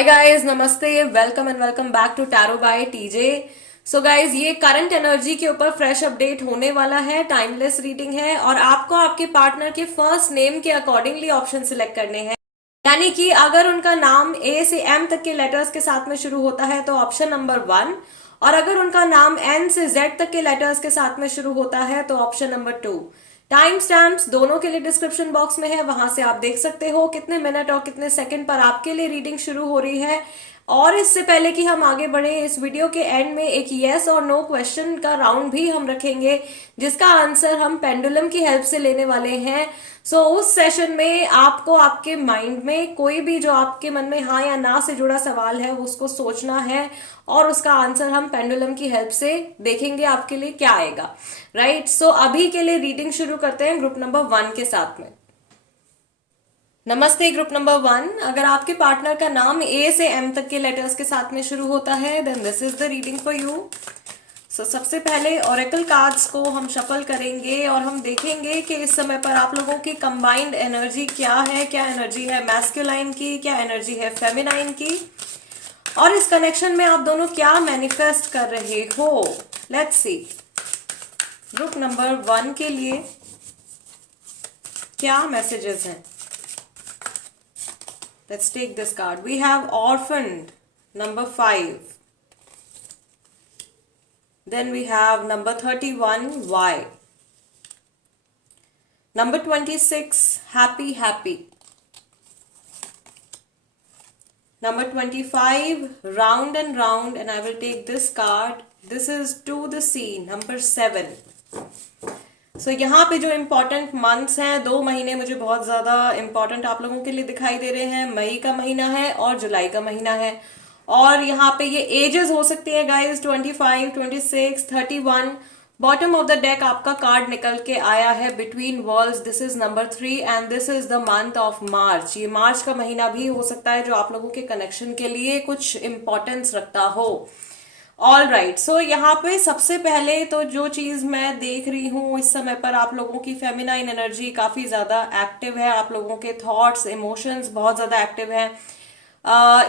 हाय guys, नमस्ते, welcome and welcome back to tarot by TJ. So guys, ये current energy के ऊपर fresh update होने वाला है। टाइमलेस रीडिंग है और आपको आपके पार्टनर के फर्स्ट नेम के अकॉर्डिंगली ऑप्शन सिलेक्ट करने हैं। यानी कि अगर उनका नाम ए से एम तक के लेटर्स के साथ में शुरू होता है तो ऑप्शन नंबर 1, और अगर उनका नाम एन से जेड तक के लेटर्स के साथ में शुरू होता है तो ऑप्शन नंबर 2। टाइम स्टैम्प्स दोनों के लिए डिस्क्रिप्शन बॉक्स में है, वहां से आप देख सकते हो कितने मिनट और कितने सेकंड पर आपके लिए रीडिंग शुरू हो रही है। और इससे पहले कि हम आगे बढ़े, इस वीडियो के एंड में एक यस और नो क्वेश्चन का राउंड भी हम रखेंगे, जिसका आंसर हम पेंडुलम की हेल्प से लेने वाले हैं। उस सेशन में आपको आपके माइंड में कोई भी जो आपके मन में हाँ या ना से जुड़ा सवाल है उसको सोचना है और उसका आंसर हम पेंडुलम की हेल्प से देखेंगे आपके लिए क्या आएगा। राइट। अभी के लिए रीडिंग शुरू करते हैं ग्रुप नंबर 1 के साथ में। नमस्ते ग्रुप नंबर 1। अगर आपके पार्टनर का नाम ए से एम तक के लेटर्स के साथ में शुरू होता है then this is the reading for you. सबसे पहले ओरेकल कार्ड्स को हम शफल करेंगे और हम देखेंगे कि इस समय पर आप लोगों की कंबाइंड एनर्जी क्या है। क्या एनर्जी है मैस्कुलाइन की, क्या एनर्जी है फेमिनाइन की, और इस कनेक्शन में आप दोनों क्या मैनिफेस्ट कर रहे हो। लेट्स सी ग्रुप नंबर 1 के लिए क्या मैसेजेस हैं। Let's take this card. We have orphaned, number 5. Then we have number 31, why. Number 26, happy, happy. Number 25, round and round, and I will take this card. This is to the sea, number 7. यहाँ पे जो important months हैं, 2 महीने मुझे बहुत ज्यादा important आप लोगों के लिए दिखाई दे रहे हैं। मई का महीना है और जुलाई का महीना है, और यहाँ पे ये एजेस हो सकती है guys 25, 26, 31। Bottom of the deck आपका कार्ड निकल के आया है between worlds. This is number 3 and this is the month of March. ये मार्च का महीना भी हो सकता है जो आप लोगों के कनेक्शन के लिए कुछ इम्पोर्टेंस रखता हो। All right. यहाँ पे सबसे पहले तो जो चीज मैं देख रही हूँ इस समय पर, आप लोगों की फेमिनाइन एनर्जी काफी ज्यादा एक्टिव है। आप लोगों के थॉट्स, इमोशंस बहुत ज्यादा एक्टिव है।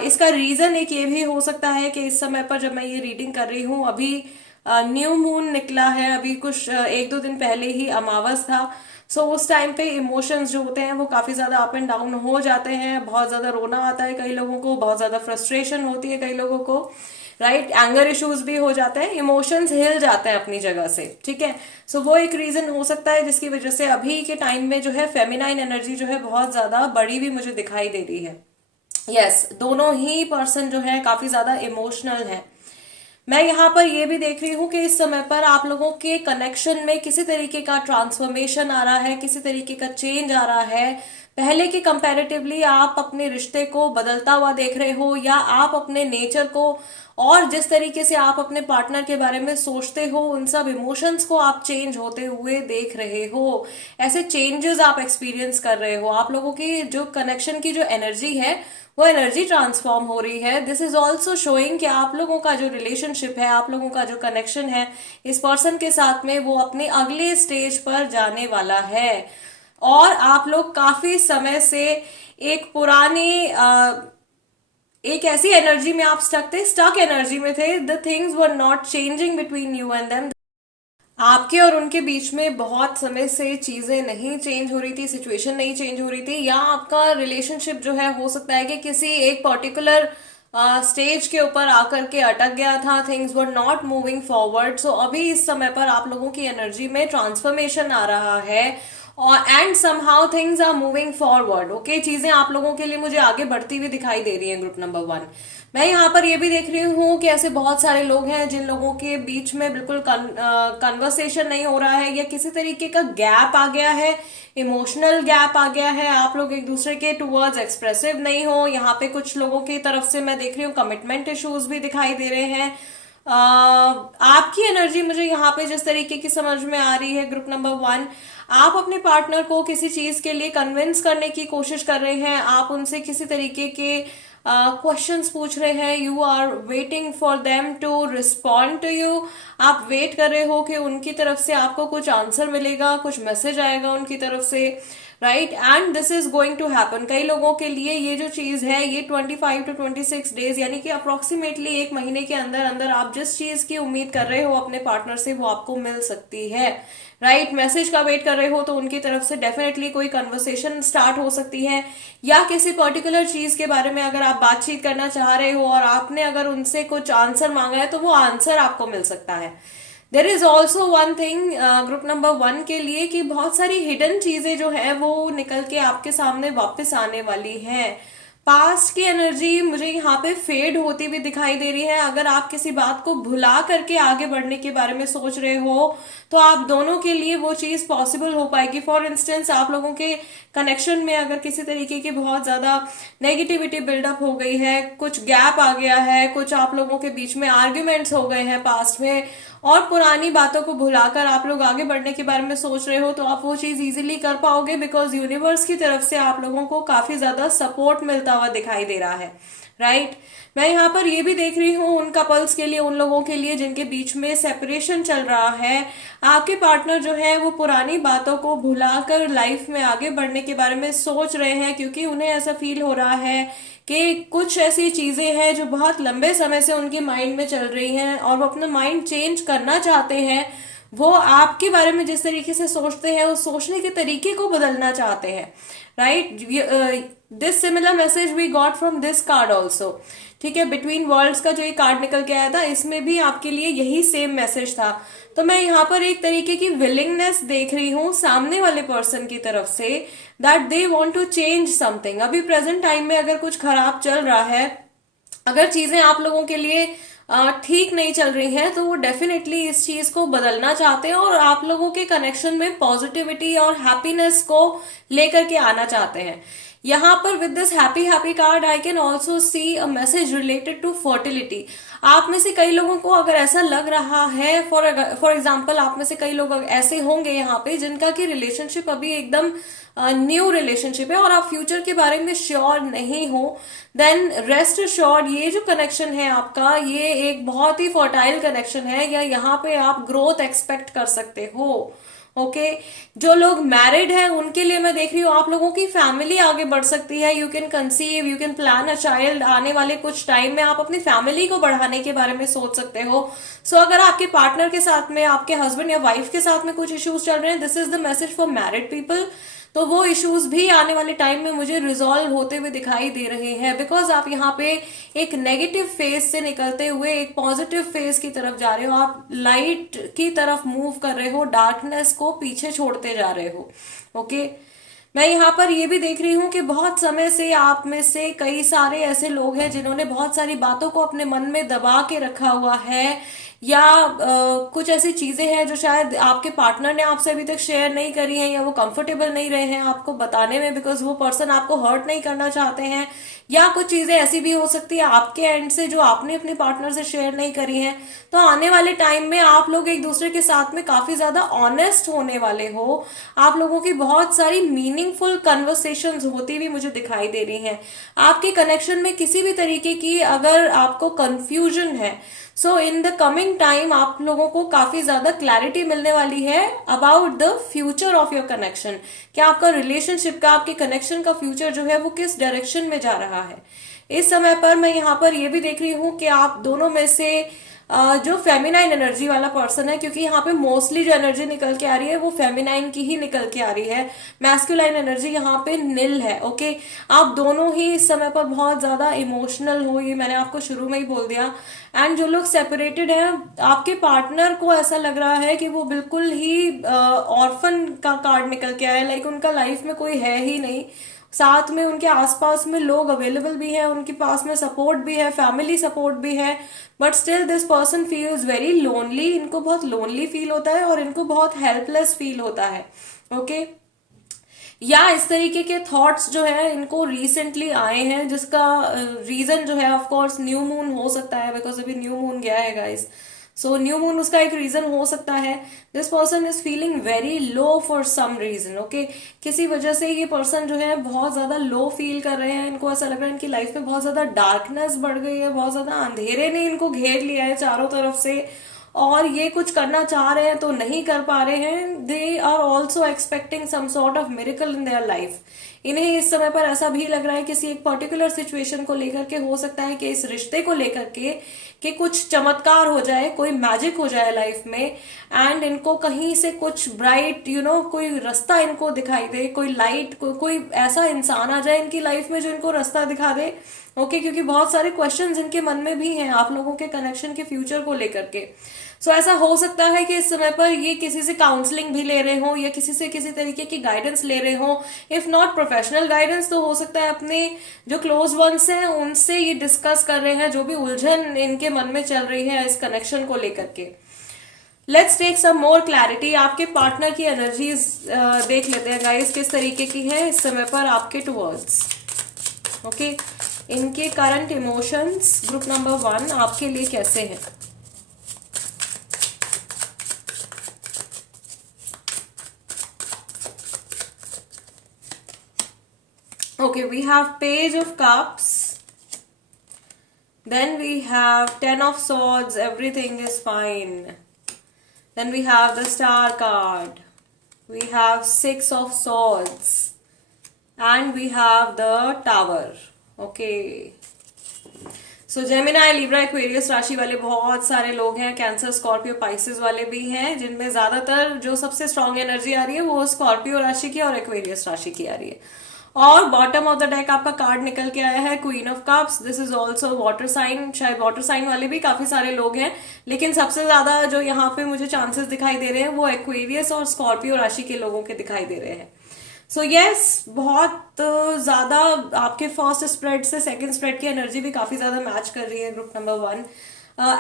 इसका रीजन एक ये भी हो सकता है कि इस समय पर जब मैं ये रीडिंग कर रही हूँ, अभी न्यू मून निकला है, अभी कुछ 1-2 दिन पहले ही अमावस था। उस टाइम पे इमोशंस जो होते हैं वो काफी ज्यादा अप एंड डाउन हो जाते हैं। बहुत ज्यादा रोना आता है कई लोगों को, बहुत ज्यादा फ्रस्ट्रेशन होती है कई लोगों को, राइट। एंगर इश्यूज भी हो जाते हैं, इमोशंस हिल जाते हैं अपनी जगह से, ठीक है। वो एक रीजन हो सकता है जिसकी वजह से अभी के टाइम में जो है फेमिनाइन एनर्जी जो है बहुत ज्यादा बड़ी भी मुझे दिखाई दे रही है। यस, दोनों ही पर्सन जो है काफी ज्यादा इमोशनल है। मैं यहाँ पर ये भी देख रही हूँ कि इस समय पर आप लोगों के कनेक्शन में किसी तरीके का ट्रांसफॉर्मेशन आ रहा है, किसी तरीके का चेंज आ रहा है। पहले के कंपैरेटिवली आप अपने रिश्ते को बदलता हुआ देख रहे हो, या आप अपने नेचर को और जिस तरीके से आप अपने पार्टनर के बारे में सोचते हो, उन सब इमोशंस को आप चेंज होते हुए देख रहे हो। ऐसे चेंजेस आप एक्सपीरियंस कर रहे हो। आप लोगों की जो कनेक्शन की जो एनर्जी है वो एनर्जी ट्रांसफॉर्म हो रही है। दिस इज ऑल्सो शोइंग कि आप लोगों का जो रिलेशनशिप है, आप लोगों का जो कनेक्शन है इस पर्सन के साथ में, वो अपने अगले स्टेज पर जाने वाला है। और आप लोग काफी समय से एक पुरानी एक ऐसी एनर्जी में आप स्टक एनर्जी में थे। The things were not changing between you and them. आपके और उनके बीच में बहुत समय से चीजें नहीं चेंज हो रही थी, सिचुएशन नहीं चेंज हो रही थी, या आपका रिलेशनशिप जो है हो सकता है कि किसी एक पर्टिकुलर स्टेज के ऊपर आकर के अटक गया था। Things were not moving forward. अभी इस समय पर आप लोगों की एनर्जी में ट्रांसफॉर्मेशन आ रहा है और and somehow things are moving forward. Okay, चीजें आप लोगों के लिए मुझे आगे बढ़ती हुई दिखाई दे रही हैं ग्रुप नंबर 1। मैं यहाँ पर ये भी देख रही हूँ कि ऐसे बहुत सारे लोग हैं जिन लोगों के बीच में बिल्कुल कन्वर्सेशन नहीं हो रहा है, या किसी तरीके का गैप आ गया है, इमोशनल गैप आ गया है। आप लोग एक दूसरे के टूवर्ड्स एक्सप्रेसिव नहीं हो। यहाँ पे कुछ लोगों की तरफ से मैं देख रही हूँ कमिटमेंट इश्यूज भी दिखाई दे रहे हैं। आपकी एनर्जी मुझे यहाँ पे जिस तरीके की समझ में आ रही है ग्रुप नंबर 1, आप अपने पार्टनर को किसी चीज के लिए कन्विंस करने की कोशिश कर रहे हैं। आप उनसे किसी तरीके के क्वेश्चंस पूछ रहे हैं। You are waiting for them to respond to you. आप वेट कर रहे हो कि उनकी तरफ से आपको कुछ आंसर मिलेगा, कुछ मैसेज आएगा उनकी तरफ से। Right, and this is going to happen. कई लोगों के लिए ये जो चीज है ये 25 to 26 डेज यानी कि अप्रोक्सीमेटली एक महीने के अंदर अंदर आप जिस चीज की उम्मीद कर रहे हो अपने पार्टनर से वो आपको मिल सकती है। राइट, मैसेज का वेट कर रहे हो तो उनकी तरफ से डेफिनेटली कोई कन्वर्सेशन स्टार्ट हो सकती है, या किसी पर्टिकुलर चीज के बारे में अगर आप बातचीत करना चाह रहे हो और आपने अगर उनसे कुछ आंसर मांगा है तो वो आंसर आपको मिल सकता है। There is also one thing group number 1 के लिए कि बहुत सारी हिडन चीजें जो है वो निकल के आपके सामने वापस आने वाली है। पास्ट की एनर्जी मुझे यहाँ पे फेड होती भी दिखाई दे रही है। अगर आप किसी बात को भुला करके आगे बढ़ने के बारे में सोच रहे हो तो आप दोनों के लिए वो चीज पॉसिबल हो पाएगी। फॉर इंस्टेंस, आप लोगों के कनेक्शन में अगर किसी तरीके की बहुत ज्यादा नेगेटिविटी बिल्डअप हो गई है, कुछ गैप आ गया है, कुछ आप लोगों के बीच में आर्ग्यूमेंट्स हो गए हैं पास्ट में, और पुरानी बातों को भुलाकर आप लोग आगे बढ़ने के बारे में सोच रहे हो, तो आप वो चीज इजीली कर पाओगे बिकॉज यूनिवर्स की तरफ से आप लोगों को काफी ज्यादा सपोर्ट मिलता हुआ दिखाई दे रहा है। राइट, मैं यहाँ पर ये भी देख रही हूँ उन कपल्स के लिए, उन लोगों के लिए जिनके बीच में सेपरेशन चल रहा है, आपके पार्टनर जो है वो पुरानी बातों को भुलाकर लाइफ में आगे बढ़ने के बारे में सोच रहे हैं, क्योंकि उन्हें ऐसा फील हो रहा है कि कुछ ऐसी चीजें हैं जो बहुत लंबे समय से उनके माइंड में चल रही हैं और वो अपना माइंड चेंज करना चाहते हैं। वो आपके बारे में जिस तरीके से सोचते हैं उस सोचने के तरीके को बदलना चाहते हैं। Right, this similar message we got from this card also. ठीक है, बिटवीन वर्ल्ड्स का जो ये कार्ड निकल के आया था इसमें भी आपके लिए यही सेम मैसेज था। तो मैं यहाँ पर एक तरीके की विलिंगनेस देख रही हूँ सामने वाले पर्सन की तरफ से, that they want to change something. अभी प्रेजेंट टाइम में अगर कुछ खराब चल रहा है, अगर चीजें आप लोगों के लिए ठीक नहीं चल रही हैं, तो वो डेफिनेटली इस चीज को बदलना चाहते हैं और आप लोगों के कनेक्शन में पॉजिटिविटी और हैप्पीनेस को लेकर के आना चाहते हैं। यहाँ पर with this happy happy card I can also see a message related to fertility. आप में से कई लोगों को अगर ऐसा लग रहा है, फॉर एग्जाम्पल आप में से कई लोग ऐसे होंगे यहाँ पे जिनका कि रिलेशनशिप अभी एकदम न्यू रिलेशनशिप है और आप फ्यूचर के बारे में श्योर नहीं हो, देन रेस्ट श्योर्ड ये जो कनेक्शन है आपका ये एक बहुत ही फर्टाइल कनेक्शन है, या यहाँ पे आप ग्रोथ एक्सपेक्ट कर सकते हो। ओके, जो लोग मैरिड हैं उनके लिए मैं देख रही हूँ आप लोगों की फैमिली आगे बढ़ सकती है। You can conceive, you can plan a child. आने वाले कुछ टाइम में आप अपनी फैमिली को बढ़ाने के बारे में सोच सकते हो। सो अगर आपके पार्टनर के साथ में, आपके हस्बैंड या वाइफ के साथ में कुछ इश्यूज चल रहे हैं, this is the message for married people. तो वो इश्यूज भी आने वाले टाइम में मुझे रिजॉल्व होते हुए दिखाई दे रहे हैं, बिकॉज आप यहाँ पे एक नेगेटिव फेज से निकलते हुए एक पॉजिटिव फेज की तरफ जा रहे हो। आप लाइट की तरफ मूव कर रहे हो, डार्कनेस को पीछे छोड़ते जा रहे हो। ओके, मैं यहाँ पर ये भी देख रही हूँ कि बहुत समय से आप में से कई सारे ऐसे लोग हैं जिन्होंने बहुत सारी बातों को अपने मन में दबा के रखा हुआ है, या कुछ ऐसी चीजें हैं जो शायद आपके पार्टनर ने आपसे अभी तक शेयर नहीं करी हैं, या वो कंफर्टेबल नहीं रहे हैं आपको बताने में बिकॉज वो पर्सन आपको हर्ट नहीं करना चाहते हैं, या कुछ चीजें ऐसी भी हो सकती है आपके एंड से जो आपने अपने पार्टनर से शेयर नहीं करी हैं। तो आने वाले टाइम में आप लोग एक दूसरे के साथ में काफी ज्यादा ऑनेस्ट होने वाले हो। आप लोगों की बहुत सारी मीनिंगफुल कन्वर्सेशंस होती हुई मुझे दिखाई दे रही हैं। आपके कनेक्शन में किसी भी तरीके की अगर आपको कंफ्यूजन है, सो इन द कमिंग टाइम आप लोगों को काफी ज्यादा क्लैरिटी मिलने वाली है about the future of your connection. क्या आपका रिलेशनशिप का, आपके कनेक्शन का फ्यूचर जो है वो किस डायरेक्शन में जा रहा है। इस समय पर मैं यहाँ पर ये भी देख रही हूँ कि आप दोनों में से जो फेमिनाइन एनर्जी वाला पर्सन है, क्योंकि यहाँ पे मोस्टली जो एनर्जी निकल के आ रही है वो फेमिनाइन की ही निकल के आ रही है, मैस्कुलाइन एनर्जी यहाँ पे नील है। ओके, आप दोनों ही इस समय पर बहुत ज्यादा इमोशनल हो, ये मैंने आपको शुरू में ही बोल दिया। एंड जो लोग सेपरेटेड हैं, आपके पार्टनर को ऐसा लग रहा है कि वो बिल्कुल ही ऑर्फन का कार्ड निकल के आया, लाइक उनका लाइफ में कोई है ही नहीं, साथ में उनके आसपास में लोग अवेलेबल भी हैं, उनके पास में सपोर्ट भी है, फैमिली सपोर्ट भी है, but still this person feels very lonely. इनको बहुत लोनली फील होता है और इनको बहुत हेल्पलेस फील होता है। ओके, या इस तरीके के थॉट्स जो है इनको रिसेंटली आए हैं, जिसका रीजन जो है ऑफ कोर्स न्यू मून हो सकता है, बिकॉज अभी न्यू मून गया है गाइस। सो न्यू मून उसका एक रीजन हो सकता है। This person is feeling very low for some reason. Okay, किसी वजह से ये पर्सन जो है बहुत ज्यादा लो फील कर रहे हैं। इनको ऐसा लग रहा है इनकी लाइफ में बहुत ज्यादा डार्कनेस बढ़ गई है, बहुत ज्यादा अंधेरे ने इनको घेर लिया है चारों तरफ से, और ये कुछ करना चाह रहे हैं तो नहीं कर पा रहे हैं. They are also expecting some sort of miracle in their life. इन्हें इस समय पर ऐसा भी लग रहा है किसी एक पर्टिकुलर सिचुएशन को लेकर के, हो सकता है कि इस रिश्ते को लेकर के कि कुछ चमत्कार हो जाए, कोई मैजिक हो जाए लाइफ में, एंड इनको कहीं से कुछ ब्राइट कोई रास्ता इनको दिखाई दे, कोई लाइट, कोई ऐसा इंसान आ जाए इनकी लाइफ में जो इनको रास्ता दिखा दे. ओके क्योंकि बहुत सारे क्वेश्चंस इनके मन में भी हैं आप लोगों के कनेक्शन के फ्यूचर को लेकर के. सो ऐसा हो सकता है कि इस समय पर ये किसी से काउंसलिंग भी ले रहे हो या किसी से किसी तरीके की गाइडेंस ले रहे हो. इफ नॉट प्रोफेशनल गाइडेंस तो हो सकता है अपने जो क्लोज वंस हैं उनसे ये डिस्कस कर रहे हैं जो भी उलझन इनके मन में चल रही है इस कनेक्शन को लेकर के. Let's take some more clarity. आपके पार्टनर की एनर्जीज देख लेते हैं गाइस किस तरीके की है इस समय पर आपके टुवर्ड्स. ओके इनके करंट इमोशंस ग्रुप नंबर 1 आपके लिए कैसे हैं. Okay, we have Page of Cups. Then we have 10 of Swords, everything is fine. Then we have the Star card. We have 6 of Swords. And we have the Tower. Okay. So Gemini, Libra, Aquarius राशि वाले बहुत सारे लोग हैं. Cancer, Scorpio, Pisces वाले भी हैं, जिनमें ज्यादातर जो सबसे स्ट्रांग एनर्जी आ रही है वो स्कॉर्पियो राशि की और एक्वेरियस राशि की आ रही है. और बॉटम ऑफ द डेक आपका कार्ड निकल के आया है queen of cups. This is also water sign. शायद वाटर साइन वाले भी काफी सारे लोग हैं, लेकिन सबसे ज्यादा जो यहाँ पे मुझे चांसेस दिखाई दे रहे हैं वो एक्वेरियस और स्कॉर्पियो राशि के लोगों के दिखाई दे रहे हैं. सो यस बहुत ज्यादा आपके फर्स्ट स्प्रेड से सेकंड स्प्रेड की एनर्जी भी काफी ज्यादा मैच कर रही है ग्रुप नंबर 1.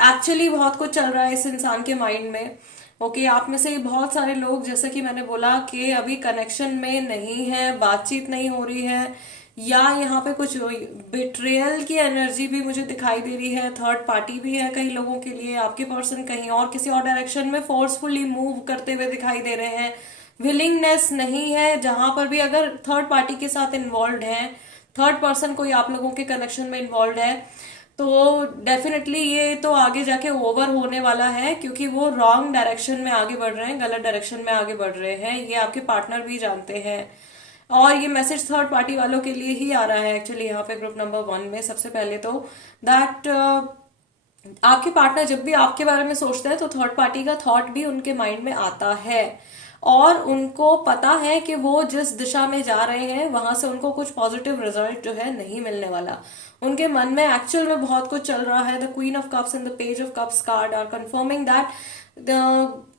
एक्चुअली बहुत कुछ चल रहा है इस इंसान के माइंड में. ओके आप में से बहुत सारे लोग, जैसा कि मैंने बोला, कि अभी कनेक्शन में नहीं है, बातचीत नहीं हो रही है, या यहाँ पे कुछ बिट्रेयल की एनर्जी भी मुझे दिखाई दे रही है. थर्ड पार्टी भी है कई लोगों के लिए. आपके पर्सन कहीं और किसी और डायरेक्शन में फोर्सफुली मूव करते हुए दिखाई दे रहे हैं. विलिंगनेस नहीं है. जहां पर भी अगर थर्ड पार्टी के साथ इन्वॉल्व है, थर्ड पर्सन कोई आप लोगों के कनेक्शन में इन्वॉल्व है, तो डेफिनेटली ये तो आगे जाके ओवर होने वाला है, क्योंकि वो रॉन्ग डायरेक्शन में आगे बढ़ रहे हैं, गलत डायरेक्शन में आगे बढ़ रहे हैं. ये आपके पार्टनर भी जानते हैं. और ये मैसेज थर्ड पार्टी वालों के लिए ही आ रहा है एक्चुअली यहाँ पे ग्रुप नंबर 1 में. सबसे पहले तो दैट आपके पार्टनर जब भी आपके बारे में सोचते हैं तो थर्ड पार्टी का थॉट भी उनके माइंड में आता है, और उनको पता है कि वो जिस दिशा में जा रहे हैं वहां से उनको कुछ पॉजिटिव रिजल्ट जो है नहीं मिलने वाला. उनके मन में एक्चुअल में बहुत कुछ चल रहा है. The queen of cups and the page of cups card are confirming that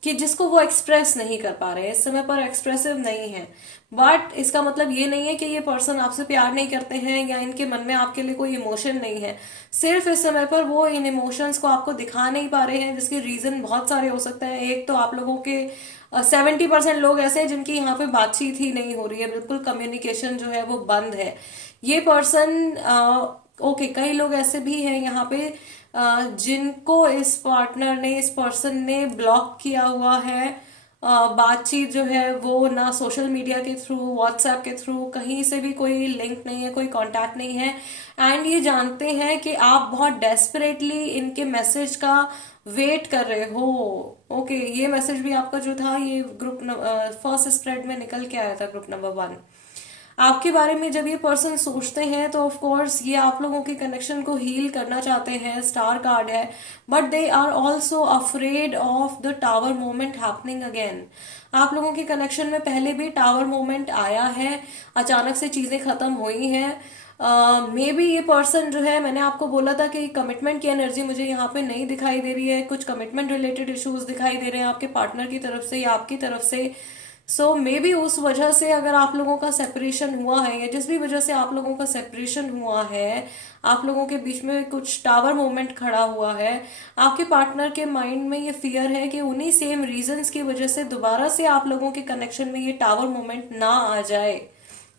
कि जिसको वो एक्सप्रेस नहीं कर पा रहे हैं इस समय पर, एक्सप्रेसिव नहीं है. बट इसका मतलब ये नहीं है कि ये पर्सन आपसे प्यार नहीं करते हैं या इनके मन में आपके लिए कोई इमोशन नहीं है. सिर्फ इस समय पर वो इन इमोशंस को आपको दिखा नहीं पा रहे हैं, जिसके रीजन बहुत सारे हो सकते हैं. एक तो आप लोगों के 70% लोग ऐसे हैं जिनकी यहाँ पे बातचीत ही नहीं हो रही है, बिल्कुल कम्युनिकेशन जो है वो बंद है. ये पर्सन ओके कई लोग ऐसे भी हैं यहाँ पे जिनको इस पार्टनर ने, इस पर्सन ने ब्लॉक किया हुआ है. बातचीत जो है वो ना सोशल मीडिया के थ्रू, व्हाट्सएप के थ्रू, कहीं से भी कोई लिंक नहीं है, कोई कांटेक्ट नहीं है. एंड ये जानते हैं कि आप बहुत डेस्परेटली इनके मैसेज का वेट कर रहे हो. ओके ये मैसेज भी आपका जो था ये ग्रुप फर्स्ट स्प्रेड में निकल के आया था ग्रुप नंबर 1. आपके बारे में जब ये पर्सन सोचते हैं तो ऑफ कोर्स ये आप लोगों के कनेक्शन को हील करना चाहते हैं. स्टार कार्ड है, but they are also afraid of the tower moment happening again. आप लोगों के कनेक्शन में पहले भी टावर मोमेंट आया है, अचानक से चीजें खत्म हुई हैं. मे बी ये पर्सन जो है, मैंने आपको बोला था कि कमिटमेंट की एनर्जी मुझे यहाँ पे नहीं दिखाई दे रही है. कुछ कमिटमेंट रिलेटेड इश्यूज दिखाई दे रहे हैं आपके पार्टनर की तरफ से या आपकी तरफ से. सो मे बी उस वजह से अगर आप लोगों का सेपरेशन हुआ है, या जिस भी वजह से आप लोगों का सेपरेशन हुआ है, आप लोगों के बीच में कुछ टावर मोमेंट खड़ा हुआ है, आपके पार्टनर के माइंड में ये फियर है कि उन्हीं सेम रीजंस की वजह से दोबारा से आप लोगों के कनेक्शन में ये टावर मोमेंट ना आ जाए.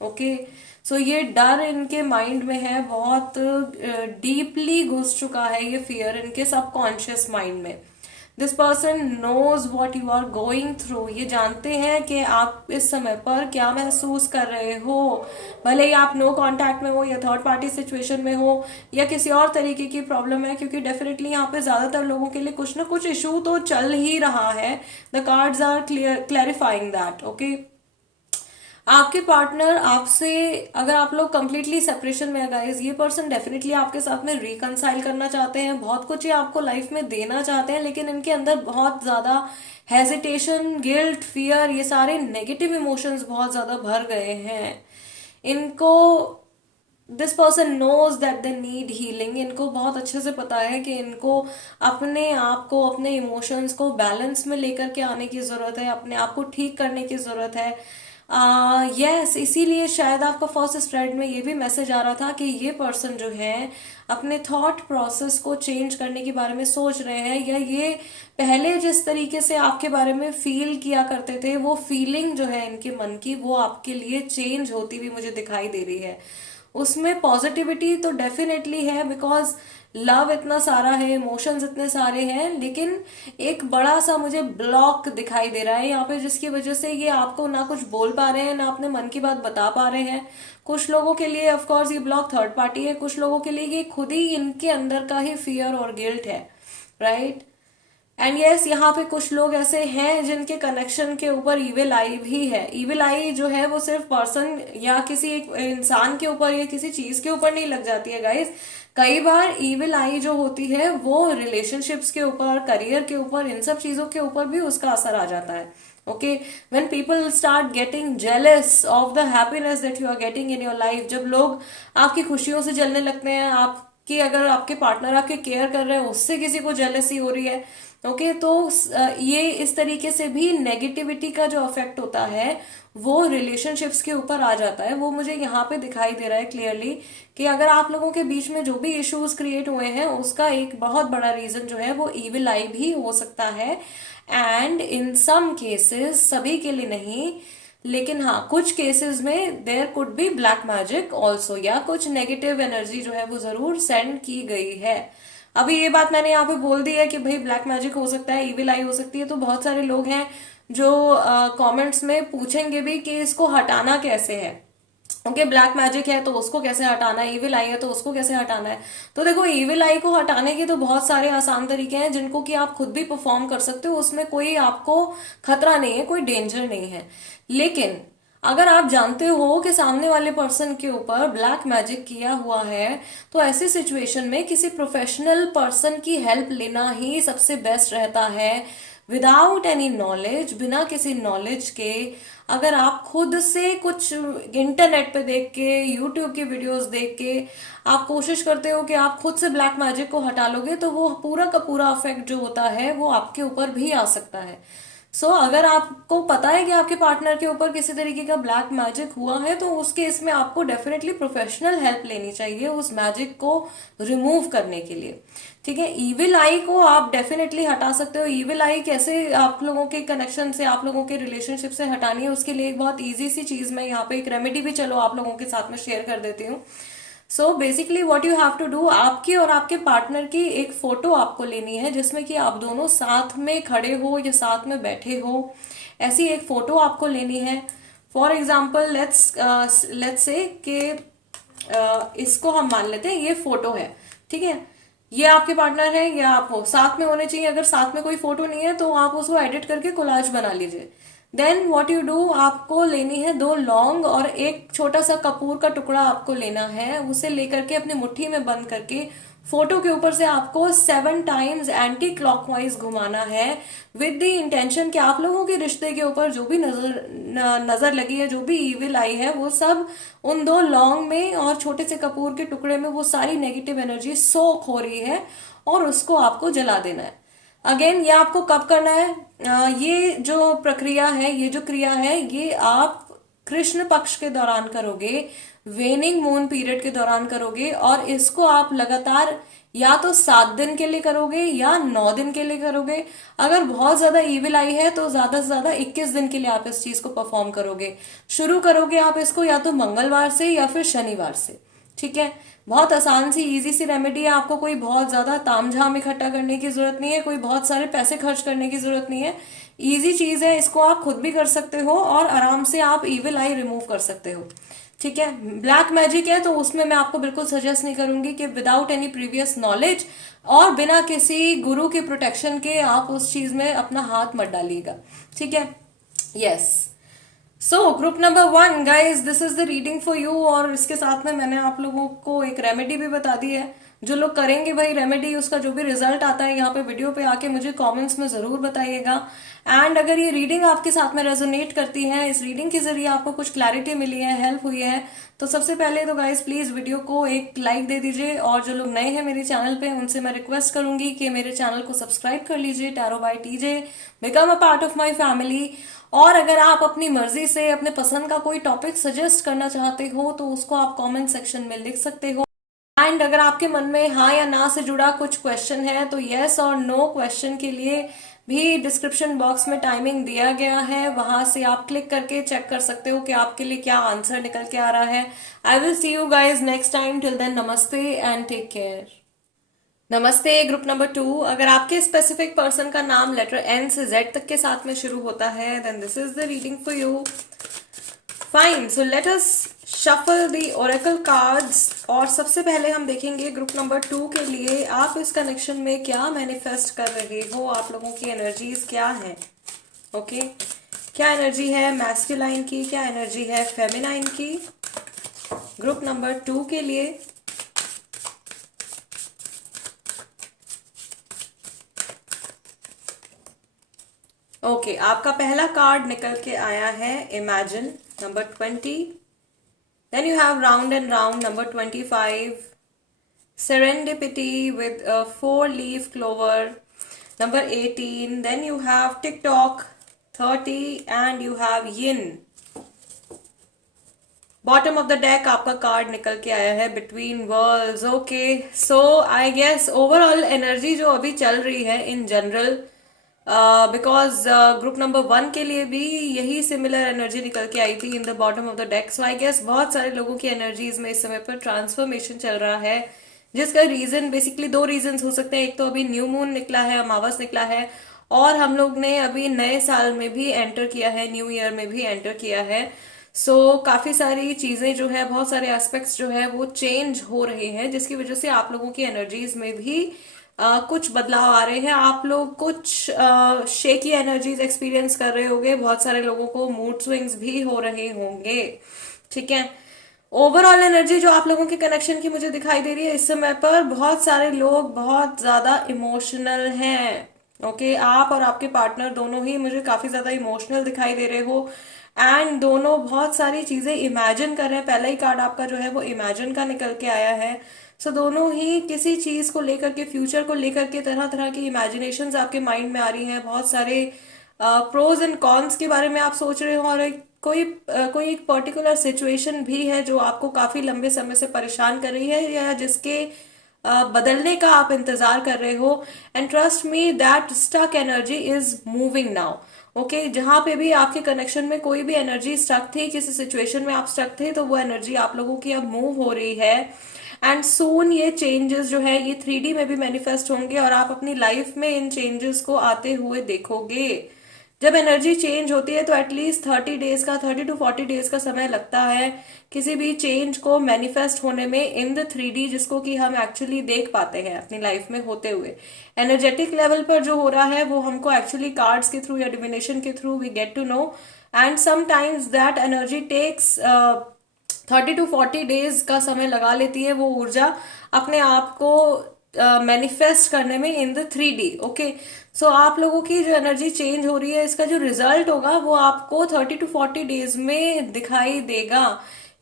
ओके सो ये डर इनके माइंड में है, बहुत डीपली घुस चुका है ये फियर इनके सबकॉन्शियस माइंड में. This person knows what you are going through, ये जानते हैं कि आप इस समय पर क्या महसूस कर रहे हो, भले ही आप नो कांटेक्ट में हो या थर्ड पार्टी सिचुएशन में हो या किसी और तरीके की प्रॉब्लम है, क्योंकि डेफिनेटली यहाँ पे ज्यादातर लोगों के लिए कुछ ना कुछ इशू तो चल ही रहा है. The cards are clarifying that. Okay, आपके पार्टनर आपसे, अगर आप लोग कंप्लीटली सेपरेशन में है गाइस, ये पर्सन डेफिनेटली आपके साथ में रिकंसाइल करना चाहते हैं, बहुत कुछ ये आपको लाइफ में देना चाहते हैं, लेकिन इनके अंदर बहुत ज्यादा हेजिटेशन, गिल्ट, फियर, ये सारे नेगेटिव इमोशंस बहुत ज्यादा भर गए हैं इनको. This person knows that they need healing, इनको बहुत अच्छे से पता है कि इनको अपने आप को, अपने इमोशंस को बैलेंस में लेकर के आने की जरूरत है, अपने आप को ठीक करने की जरूरत है. यस, इसीलिए शायद आपका फर्स्ट स्प्रेड में ये भी मैसेज आ रहा था कि ये पर्सन जो है अपने थॉट प्रोसेस को चेंज करने के बारे में सोच रहे हैं, या ये पहले जिस तरीके से आपके बारे में फील किया करते थे, वो फीलिंग जो है इनके मन की, वो आपके लिए चेंज होती हुई मुझे दिखाई दे रही है. उसमें पॉजिटिविटी तो डेफिनेटली है, बिकॉज लव इतना सारा है, इमोशंस इतने सारे हैं, लेकिन एक बड़ा सा मुझे ब्लॉक दिखाई दे रहा है यहाँ पे, जिसकी वजह से ये आपको ना कुछ बोल पा रहे हैं, ना अपने मन की बात बता पा रहे हैं. कुछ लोगों के लिए ऑफ कोर्स ये ब्लॉक थर्ड पार्टी है, कुछ लोगों के लिए ये खुद ही इनके अंदर का ही फियर और गिल्ट है, राइट. एंड यस, यहाँ पे कुछ लोग ऐसे हैं जिनके कनेक्शन के ऊपर इविल आई भी है. इविल आई जो है वो सिर्फ पर्सन या किसी एक इंसान के ऊपर या किसी चीज के ऊपर नहीं लग जाती है गाइस. कई बार इविल आई जो होती है वो रिलेशनशिप्स के ऊपर, करियर के ऊपर, इन सब चीजों के ऊपर भी उसका असर आ जाता है. Okay, when people start getting jealous of the happiness that you are getting in your life, जब लोग आपकी खुशियों से जलने लगते हैं, आपकी, अगर आपके पार्टनर आपके केयर कर रहे हैं उससे किसी को जेलसी हो रही है, ओके, तो ये इस तरीके से भी नेगेटिविटी का जो अफेक्ट होता है वो रिलेशनशिप्स के ऊपर आ जाता है. वो मुझे यहाँ पे दिखाई दे रहा है क्लियरली कि अगर आप लोगों के बीच में जो भी इश्यूज क्रिएट हुए हैं, उसका एक बहुत बड़ा रीजन जो है वो इविल आई भी हो सकता है. एंड इन सम केसेस, सभी के लिए नहीं, लेकिन हाँ कुछ केसेस में there could be black magic also, या कुछ नेगेटिव एनर्जी जो है वो जरूर सेंड की गई है. अभी ये बात मैंने यहाँ पे बोल दी है कि भाई ब्लैक मैजिक हो सकता है, इविल आई हो सकती है, तो बहुत सारे लोग हैं जो कमेंट्स में पूछेंगे भी कि इसको हटाना कैसे है. ओके, ब्लैक मैजिक है तो उसको कैसे हटाना है, इविल आई है तो उसको कैसे हटाना है. तो देखो, इविल आई को हटाने के तो बहुत सारे आसान तरीके हैं जिनको कि आप खुद भी परफॉर्म कर सकते हो, उसमें कोई आपको खतरा नहीं है, कोई डेंजर नहीं है. लेकिन अगर आप जानते हो कि सामने वाले पर्सन के ऊपर ब्लैक मैजिक किया हुआ है, तो ऐसी सिचुएशन में किसी प्रोफेशनल पर्सन की हेल्प लेना ही सबसे बेस्ट रहता है. विदाउट एनी नॉलेज, बिना किसी नॉलेज के, अगर आप खुद से कुछ इंटरनेट पे देख के, यूट्यूब की वीडियोस देख के आप कोशिश करते हो कि आप खुद से ब्लैक मैजिक को हटा लोगे, तो वो पूरा का पूरा इफेक्ट जो होता है वो आपके ऊपर भी आ सकता है. अगर आपको पता है कि आपके पार्टनर के ऊपर किसी तरीके का ब्लैक मैजिक हुआ है, तो उस केस में आपको डेफिनेटली प्रोफेशनल हेल्प लेनी चाहिए उस मैजिक को रिमूव करने के लिए. ठीक है, इविल आई को आप डेफिनेटली हटा सकते हो. इविल आई कैसे आप लोगों के कनेक्शन से, आप लोगों के रिलेशनशिप से हटानी है, उसके लिए एक बहुत ईजी सी चीज मैं यहाँ पे एक रेमेडी भी चलो आप लोगों के साथ में शेयर कर देती हूँ. So basically what you have to do, आपकी और आपके पार्टनर की एक फोटो आपको लेनी है जिसमें कि आप दोनों साथ में खड़े हो या साथ में बैठे हो, ऐसी एक फोटो आपको लेनी है. फॉर एग्जाम्पल लेट्स से कि इसको हम मान लेते हैं ये फोटो है. ठीक है, ये आपके पार्टनर है या आप हो, साथ में होने चाहिए. अगर साथ में कोई फोटो नहीं है तो आप उसको एडिट करके कोलाज बना लीजिए. देन व्हाट यू डू, आपको लेनी है 2 लौंग और एक छोटा सा कपूर का टुकड़ा आपको लेना है. उसे लेकर के अपनी मुट्ठी में बंद करके फोटो के ऊपर से आपको 7 टाइम्स एंटी क्लॉकवाइज घुमाना है, विद द इंटेंशन कि आप लोगों के रिश्ते के ऊपर जो भी नजर लगी है, जो भी इविल आई है, वो सब उन 2 लौंग में और छोटे से कपूर के टुकड़े में वो सारी नेगेटिव एनर्जी सोख हो रही है और उसको आपको जला देना है. अगेन, ये आपको कब करना है, ये जो प्रक्रिया है, ये जो क्रिया है, ये आप कृष्ण पक्ष के दौरान करोगे, वेनिंग मून पीरियड के दौरान करोगे, और इसको आप लगातार या तो 7 दिन के लिए करोगे या 9 दिन के लिए करोगे. अगर बहुत ज्यादा इविल आई है तो ज्यादा से ज्यादा 21 दिन के लिए आप इस चीज को परफॉर्म करोगे. शुरू करोगे आप इसको या तो मंगलवार से या फिर शनिवार से. ठीक है, बहुत आसान सी इजी सी रेमेडी है, आपको कोई बहुत ज्यादा तामझाम इकट्ठा करने की जरूरत नहीं है, कोई बहुत सारे पैसे खर्च करने की जरूरत नहीं है। इजी चीज है, इसको आप खुद भी कर सकते हो और आराम से आप इविल आई रिमूव कर सकते हो। ठीक है, ब्लैक मैजिक है तो उसमें मैं आपको बिल्कुल सजेस्ट नहीं करूंगी कि विदाउट एनी प्रीवियस नॉलेज और बिना किसी गुरु के प्रोटेक्शन के आप उस चीज में अपना हाथ मत डालिएगा। ठीक है, yes. So group number 1 guys, this is the reading for you. और इसके साथ में मैंने आप लोगों को एक रेमेडी भी बता दी है। जो लोग करेंगे भाई रेमेडी, उसका जो भी रिजल्ट आता है यहाँ पे वीडियो पे आके मुझे कमेंट्स में जरूर बताइएगा। एंड अगर ये रीडिंग आपके साथ में रेजोनेट करती है, इस रीडिंग के जरिए आपको कुछ क्लैरिटी मिली है, हेल्प हुई है, तो सबसे पहले तो गाइज प्लीज वीडियो को एक लाइक दे दीजिए। और जो लोग नए हैं मेरे चैनल पे, उनसे मैं रिक्वेस्ट करूंगी कि मेरे चैनल को सब्सक्राइब कर लीजिए, tarot by TJ, become a part of my family. और अगर आप अपनी मर्जी से अपने पसंद का कोई टॉपिक सजेस्ट करना चाहते हो तो उसको आप कमेंट सेक्शन में लिख सकते हो। एंड अगर आपके मन में हाँ या ना से जुड़ा कुछ क्वेश्चन है तो यस और नो क्वेश्चन के लिए भी डिस्क्रिप्शन बॉक्स में टाइमिंग दिया गया है, वहां से आप क्लिक करके चेक कर सकते हो कि आपके लिए क्या आंसर निकल के आ रहा है। I will see you guys next time, till then नमस्ते एंड टेक केयर। नमस्ते ग्रुप नंबर 2। अगर आपके स्पेसिफिक पर्सन का नाम लेटर एन से जेड तक के साथ में शुरू होता है then this is the reading for you. Fine, so let us shuffle the oracle cards. और सबसे पहले हम देखेंगे ग्रुप नंबर 2 के लिए आप इस कनेक्शन में क्या मैनिफेस्ट कर रहे हो, आप लोगों की एनर्जीज क्या है। ओके, क्या एनर्जी है मैस्कुलाइन की, क्या एनर्जी है फेमिनाइन की ग्रुप नंबर 2 के लिए। ओके, आपका पहला कार्ड निकल के आया है imagine number 20, then you have round and round number 25, serendipity with a 4-leaf clover number 18, then you have TikTok 30 and you have yin। Bottom of the deck आपका card निकल के आया है between worlds. Okay, so I guess overall energy जो अभी चल रही है in general, because group number 1 के लिए भी यही सिमिलर एनर्जी निकल के आई थी in the bottom of the deck. So I guess बहुत सारे लोगों की एनर्जीज में इस समय पर ट्रांसफॉर्मेशन चल रहा है, जिसका रीजन बेसिकली 2 रीजन हो सकते हैं। एक तो अभी न्यू मून निकला है, अमावस निकला है, और हम लोग ने अभी नए साल में भी एंटर किया है, न्यू ईयर में भी एंटर किया है। सो काफी सारी चीजें जो है, बहुत सारे एस्पेक्ट्स जो है वो चेंज हो रहे हैं, जिसकी वजह से आप लोगों की एनर्जीज में भी कुछ बदलाव आ रहे हैं। आप लोग कुछ शेकी एनर्जीज एक्सपीरियंस कर रहे होंगे, बहुत सारे लोगों को मूड स्विंग्स भी हो रहे होंगे। ठीक है, ओवरऑल एनर्जी जो आप लोगों के कनेक्शन की मुझे दिखाई दे रही है इस समय पर, बहुत सारे लोग बहुत ज्यादा इमोशनल हैं। ओके, आप और आपके पार्टनर दोनों ही मुझे काफी ज्यादा इमोशनल दिखाई दे रहे हो एंड दोनों बहुत सारी चीजें इमेजिन कर रहे हैं। पहला ही कार्ड आपका जो है वो इमेजिन का निकल के आया है। सो दोनों ही किसी चीज को लेकर के, फ्यूचर को लेकर के तरह तरह की इमेजिनेशंस आपके माइंड में आ रही हैं। बहुत सारे प्रोज एंड कॉन्स के बारे में आप सोच रहे हो, और कोई एक पर्टिकुलर सिचुएशन भी है जो आपको काफी लंबे समय से परेशान कर रही है, या जिसके बदलने का आप इंतजार कर रहे हो। And trust me that stuck energy is moving now. Okay, जहां पे भी आपके कनेक्शन में कोई भी एनर्जी स्टक थी, किसी सिचुएशन में आप स्टक थे, तो वो एनर्जी आप लोगों की अब मूव हो रही है। एंड सून ये चेंजेस जो है ये 3D में भी मैनिफेस्ट होंगे और आप अपनी लाइफ में इन चेंजेस को आते हुए देखोगे। जब एनर्जी चेंज होती है तो एटलीस्ट 30 to 40 डेज का समय लगता है किसी भी चेंज को मैनिफेस्ट होने में इन द 3D, जिसको कि हम एक्चुअली देख पाते हैं अपनी लाइफ में होते हुए। एनर्जेटिक लेवल पर जो हो रहा है वो हमको एक्चुअली कार्ड्स के थ्रू या डिविनेशन के through we get to know, and sometimes that energy takes 30 to 40 days का समय लगा लेती है वो ऊर्जा अपने आप को मैनिफेस्ट करने में इन द 3D। ओके, सो आप लोगों की जो एनर्जी चेंज हो रही है, इसका जो रिजल्ट होगा वो आपको 30 to 40 डेज में दिखाई देगा।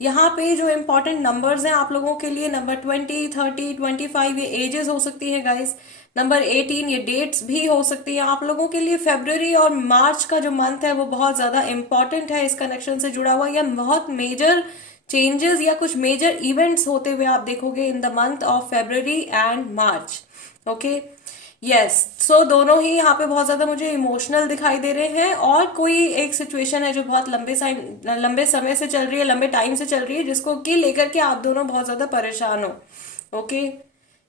यहाँ पे जो इंपॉर्टेंट नंबर्स हैं आप लोगों के लिए, नंबर 20, 30, 25 ये एजेस हो सकती है गाइस। नंबर 18 ये डेट्स भी हो सकती है आप लोगों के लिए। फेब्रुवरी और मार्च का जो मंथ है वो बहुत ज्यादा इंपॉर्टेंट है इस कनेक्शन से जुड़ा हुआ, या बहुत मेजर चेंजेस या कुछ मेजर इवेंट्स होते हुए आप देखोगे in the month of February and March. Okay, yes, so दोनों ही यहाँ पे बहुत ज्यादा मुझे इमोशनल दिखाई दे रहे हैं, और कोई एक सिचुएशन है जो बहुत लंबे समय से चल रही है, लंबे टाइम से चल रही है, जिसको कि लेकर के आप दोनों बहुत ज्यादा परेशान हो। ओके,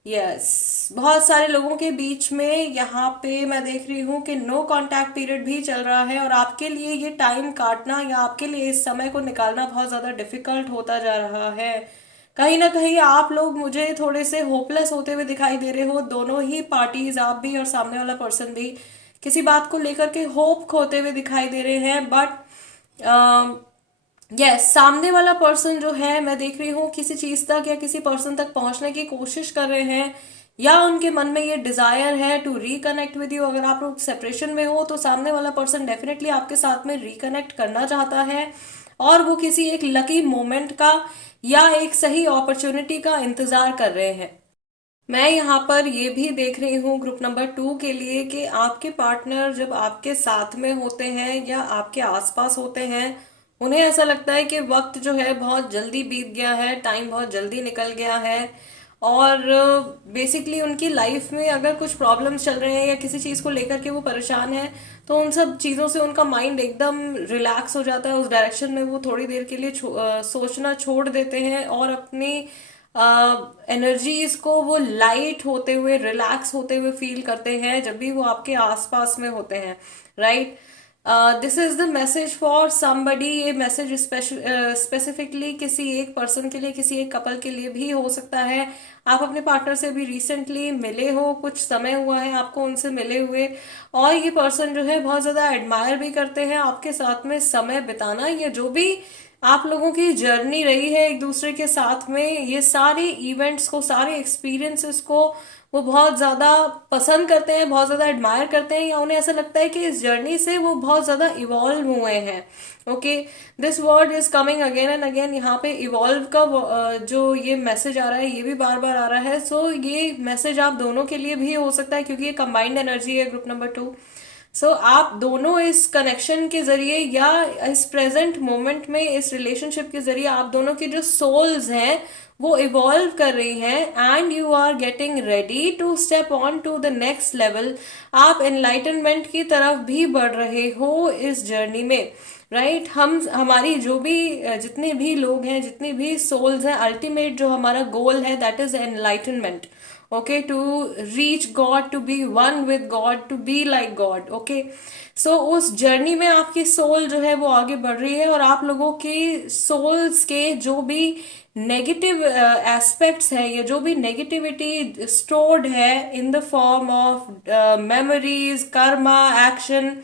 यस, बहुत सारे लोगों के बीच में यहाँ पे मैं देख रही हूँ कि नो कांटेक्ट पीरियड भी चल रहा है, और आपके लिए ये टाइम काटना या आपके लिए इस समय को निकालना बहुत ज्यादा डिफिकल्ट होता जा रहा है। कहीं ना कहीं आप लोग मुझे थोड़े से होपलेस होते हुए दिखाई दे रहे हो, दोनों ही पार्टीज, आप भी और सामने वाला पर्सन भी किसी बात को लेकर के होप खोते हुए दिखाई दे रहे हैं। बट यस, सामने वाला पर्सन जो है मैं देख रही हूँ किसी चीज तक या किसी पर्सन तक पहुंचने की कोशिश कर रहे हैं, या उनके मन में ये डिजायर है टू रिकनेक्ट विद यू। अगर आप लोग सेपरेशन में हो तो सामने वाला पर्सन डेफिनेटली आपके साथ में रिकनेक्ट करना चाहता है, और वो किसी एक लकी मोमेंट का या एक सही अपॉर्चुनिटी का इंतजार कर रहे हैं। मैं यहाँ पर ये भी देख रही हूँ ग्रुप नंबर 2 के लिए कि आपके पार्टनर जब आपके साथ में होते हैं या आपके आसपास होते हैं, उन्हें ऐसा लगता है कि वक्त जो है बहुत जल्दी बीत गया है, टाइम बहुत जल्दी निकल गया है, और बेसिकली उनकी लाइफ में अगर कुछ प्रॉब्लम्स चल रहे हैं या किसी चीज़ को लेकर के वो परेशान है, तो उन सब चीज़ों से उनका माइंड एकदम रिलैक्स हो जाता है, उस डायरेक्शन में वो थोड़ी देर के लिए सोचना छोड़ देते हैं, और अपनी एनर्जीज को वो लाइट होते हुए, रिलैक्स होते हुए फील करते हैं जब भी वो आपके आसपास में होते हैं, right. This is the message for somebody. ये मैसेज स्पेसिफिकली किसी एक पर्सन के लिए, किसी एक कपल के लिए भी हो सकता है। आप अपने पार्टनर से भी रिसेंटली मिले हो, कुछ समय हुआ है आपको उनसे मिले हुए, और ये पर्सन जो है बहुत ज्यादा एडमायर भी करते हैं आपके साथ में समय बिताना, या जो भी आप लोगों की जर्नी रही है एक दूसरे के साथ में, ये सारे इवेंट्स को, सारे एक्सपीरियंसेस को वो बहुत ज्यादा पसंद करते हैं, बहुत ज्यादा एडमायर करते हैं, या उन्हें ऐसा लगता है कि इस जर्नी से वो बहुत ज्यादा इवॉल्व हुए हैं। Okay, this word is coming again and again. यहाँ पे इवॉल्व का जो ये मैसेज आ रहा है, ये भी बार बार आ रहा है। सो ये मैसेज आप दोनों के लिए भी हो सकता है, क्योंकि ये कंबाइंड एनर्जी है ग्रुप नंबर 2। सो आप दोनों इस कनेक्शन के जरिए या इस प्रेजेंट मोमेंट में इस रिलेशनशिप के जरिए आप दोनों की जो सोल्स हैं वो इवॉल्व कर रही हैं, and you are getting ready to step on to the next level. आप एनलाइटनमेंट की तरफ भी बढ़ रहे हो इस जर्नी में, राइट। हम हमारी जो भी जितने भी लोग हैं, जितनी भी सोल्स हैं, अल्टीमेट जो हमारा गोल है that is enlightenment. Okay, to reach God, to be one with God, to be like God. Okay, so उस जर्नी में आपकी सोल जो है वो आगे बढ़ रही है, और आप लोगों के सोल्स के जो भी नेगेटिव एस्पेक्ट्स है, या जो भी नेगेटिविटी स्टोर्ड है in the form of memories, karma, action,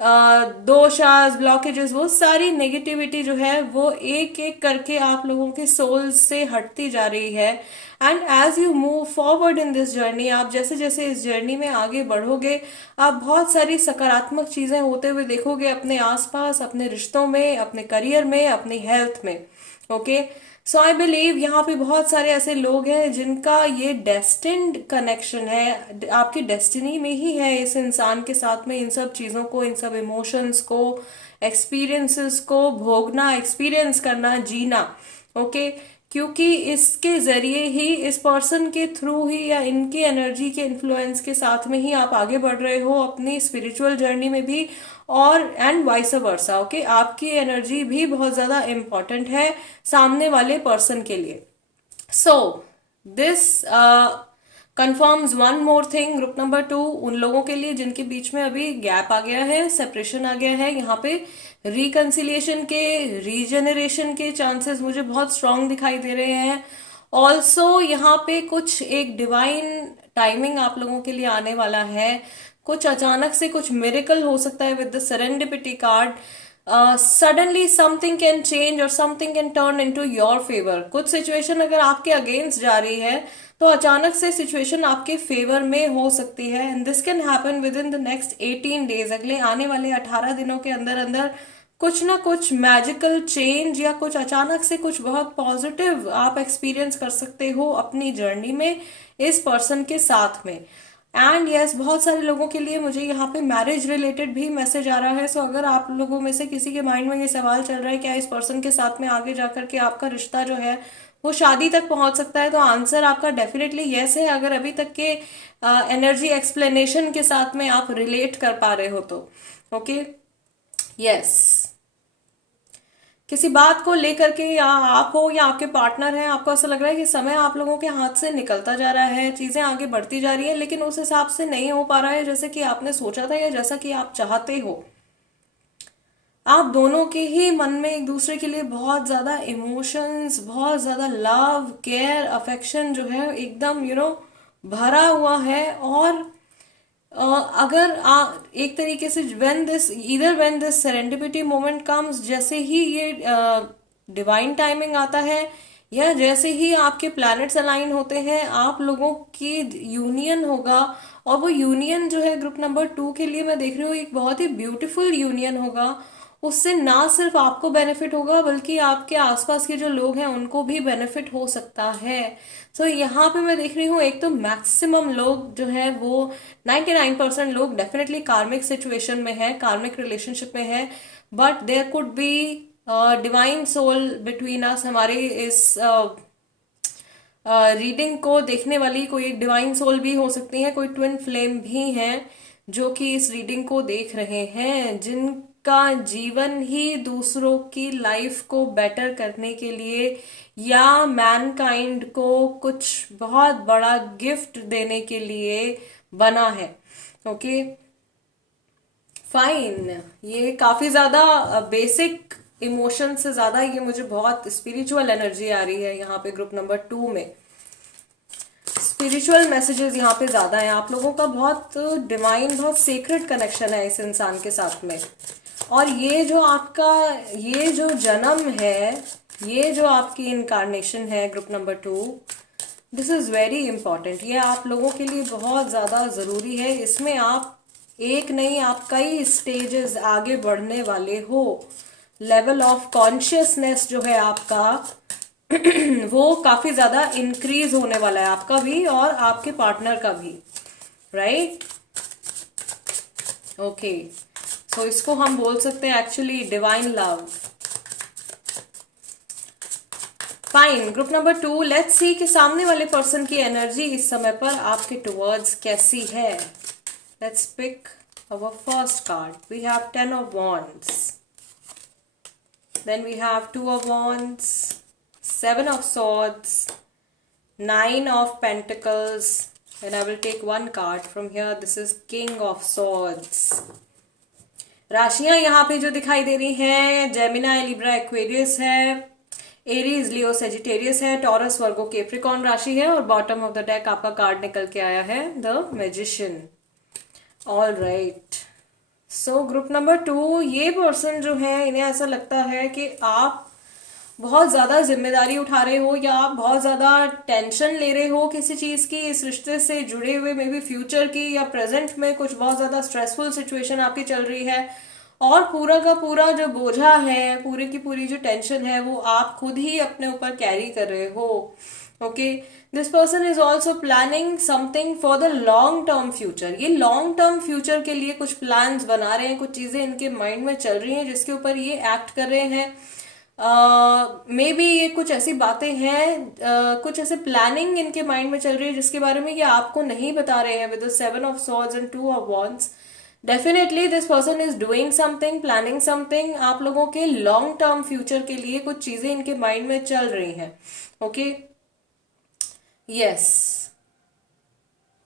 doshas, blockages, वो सारी नेगेटिविटी जो है वो एक एक करके आप लोगों के सोल्स से हटती जा रही है। And as you move forward in this journey, आप जैसे जैसे इस जर्नी में आगे बढ़ोगे, आप बहुत सारी सकारात्मक चीजें होते हुए देखोगे अपने आसपास, अपने रिश्तों में, अपने करियर में, अपनी हेल्थ में। ओके, सो आई बिलीव यहाँ पे बहुत सारे ऐसे लोग हैं जिनका ये डेस्टिन्ड कनेक्शन है, आपकी डेस्टिनी में ही है इस इंसान के साथ में इन सब चीज़ों को, इन सब इमोशंस को, एक्सपीरियंसेस को भोगना, एक्सपीरियंस करना, जीना। ओके, क्योंकि इसके जरिए ही, इस पर्सन के थ्रू ही, या इनकी एनर्जी के इन्फ्लुएंस के साथ में ही आप आगे बढ़ रहे हो अपनी स्पिरिचुअल जर्नी में भी, और एंड वाइस वर्सा। ओके, आपकी एनर्जी भी बहुत ज्यादा इम्पोर्टेंट है सामने वाले पर्सन के लिए। So this confirms one more thing group number 2, उन लोगों के लिए जिनके बीच में अभी गैप आ गया है, सेपरेशन आ गया है, यहाँ पे रिकन्सिलिएशन के, रीजेनरेशन के चांसेस मुझे बहुत स्ट्रांग दिखाई दे रहे हैं। ऑल्सो यहाँ पे कुछ एक डिवाइन टाइमिंग आप लोगों के लिए आने वाला है, कुछ अचानक से कुछ मिरेकल हो सकता है with the serendipity card. Suddenly something can change और something can turn into your favour. कुछ सिचुएशन अगर आपके अगेंस्ट जा रही है तो अचानक से सिचुएशन आपके फेवर में हो सकती है, and this can happen with in the next 18 days. अगले आने वाले 18 दिनों के अंदर अंदर कुछ ना कुछ मैजिकल चेंज या कुछ अचानक से कुछ बहुत पॉजिटिव आप एक्सपीरियंस कर सकते हो अपनी जर्नी में इस पर्सन के साथ में। एंड यस, बहुत सारे लोगों के लिए मुझे यहाँ पे मैरिज रिलेटेड भी मैसेज आ रहा है। सो अगर आप लोगों में से किसी के माइंड में ये सवाल चल रहा है क्या इस पर्सन के साथ में आगे जाकर के आपका रिश्ता जो है वो शादी तक पहुंच सकता है। तो आंसर आपका डेफिनेटली यस है, अगर अभी तक के एनर्जी एक्सप्लेनेशन के साथ में आप रिलेट कर पा रहे हो तो। Okay, yes. किसी बात को लेकर के, या आप हो या आपके पार्टनर हैं, आपको ऐसा लग रहा है कि समय आप लोगों के हाथ से निकलता जा रहा है, चीजें आगे बढ़ती जा रही है, लेकिन उस हिसाब से नहीं हो पा रहा है जैसे कि आपने सोचा था या जैसा कि आप चाहते हो। आप दोनों के ही मन में एक दूसरे के लिए बहुत ज्यादा इमोशंस, बहुत ज्यादा लव, केयर, अफेक्शन जो है एकदम भरा हुआ है। और अगर एक तरीके से when this serendipity moment comes, जैसे ही ये डिवाइन टाइमिंग आता है, या जैसे ही आपके प्लैनेट्स अलाइन होते हैं, आप लोगों की यूनियन होगा। और वो यूनियन जो है ग्रुप नंबर 2 के लिए मैं देख रही हूँ एक बहुत ही ब्यूटीफुल यूनियन होगा। उससे ना सिर्फ आपको बेनिफिट होगा, बल्कि आपके आसपास के जो लोग हैं उनको भी बेनिफिट हो सकता है। तो यहाँ पे मैं देख रही हूँ एक तो मैक्सिमम लोग जो है वो 99% लोग डेफिनेटली कार्मिक सिचुएशन में है, कार्मिक रिलेशनशिप में है। But there could be divine soul between us. हमारे इस रीडिंग को देखने वाली कोई एक डिवाइन सोल भी हो सकती है, कोई ट्विन फ्लेम भी है जो कि इस रीडिंग को देख रहे हैं, जिनका जीवन ही दूसरों की लाइफ को बेटर करने के लिए या मैनकाइंड को कुछ बहुत बड़ा गिफ्ट देने के लिए बना है। Okay, fine. ये काफी ज्यादा बेसिक इमोशन से ज्यादा ये मुझे बहुत स्पिरिचुअल एनर्जी आ रही है यहाँ पे ग्रुप नंबर 2 में। स्पिरिचुअल मैसेजेस यहाँ पे ज्यादा है। आप लोगों का बहुत डिवाइन, बहुत सीक्रेट कनेक्शन है इस इंसान के साथ में। और ये जो आपका ये जो जन्म है, ये जो आपकी इनकारनेशन है group number 2, this is very important. ये आप लोगों के लिए बहुत ज्यादा जरूरी है। इसमें आप एक नहीं, आप कई स्टेजेस आगे बढ़ने वाले हो। लेवल ऑफ कॉन्शियसनेस जो है आपका वो काफी ज्यादा इंक्रीज होने वाला है, आपका भी और आपके पार्टनर का भी, राइट। ओके, सो इसको हम बोल सकते हैं actually divine love. Fine, group number 2, let's see कि सामने वाले पर्सन की एनर्जी इस समय पर आपके टुवर्ड्स कैसी है। Let's pick our first card. We have 10 of wands, then we have 2 of wands, 7 of swords, 9 of pentacles, and I will take one card from here. This is king of swords. राशियां यहाँ पे जो दिखाई दे रही हैं, Gemini, Libra, Aquarius है, Aries, लियो, Sagittarius है, taurus, वर्गो, Capricorn राशि है, और बॉटम ऑफ द डेक आपका कार्ड निकल के आया है the magician. All right, so group number 2, ये पर्सन जो है इन्हें ऐसा लगता है कि आप बहुत ज्यादा जिम्मेदारी उठा रहे हो, या आप बहुत ज्यादा टेंशन ले रहे हो किसी चीज की, इस रिश्ते से जुड़े हुए, मे बी फ्यूचर की या प्रेजेंट में कुछ बहुत ज्यादा स्ट्रेसफुल सिचुएशन आपकी चल रही है। और पूरा का पूरा जो बोझा है, पूरी की पूरी जो टेंशन है, वो आप खुद ही अपने ऊपर कैरी कर रहे हो। Okay, this person is also planning something for the long term future. ये लॉन्ग टर्म फ्यूचर के लिए कुछ प्लान्स बना रहे हैं, कुछ चीजें इनके माइंड में चल रही हैं जिसके ऊपर ये एक्ट कर रहे हैं। मे बी ये कुछ ऐसी बातें हैं, कुछ ऐसे प्लानिंग इनके माइंड में चल रही है जिसके बारे में ये आपको नहीं बता रहे हैं। With the 7 of swords and 2 of wands, definitely this person is doing something, planning something. आप लोगों के लॉन्ग टर्म फ्यूचर के लिए कुछ चीजें इनके माइंड में चल रही हैं। Okay, yes,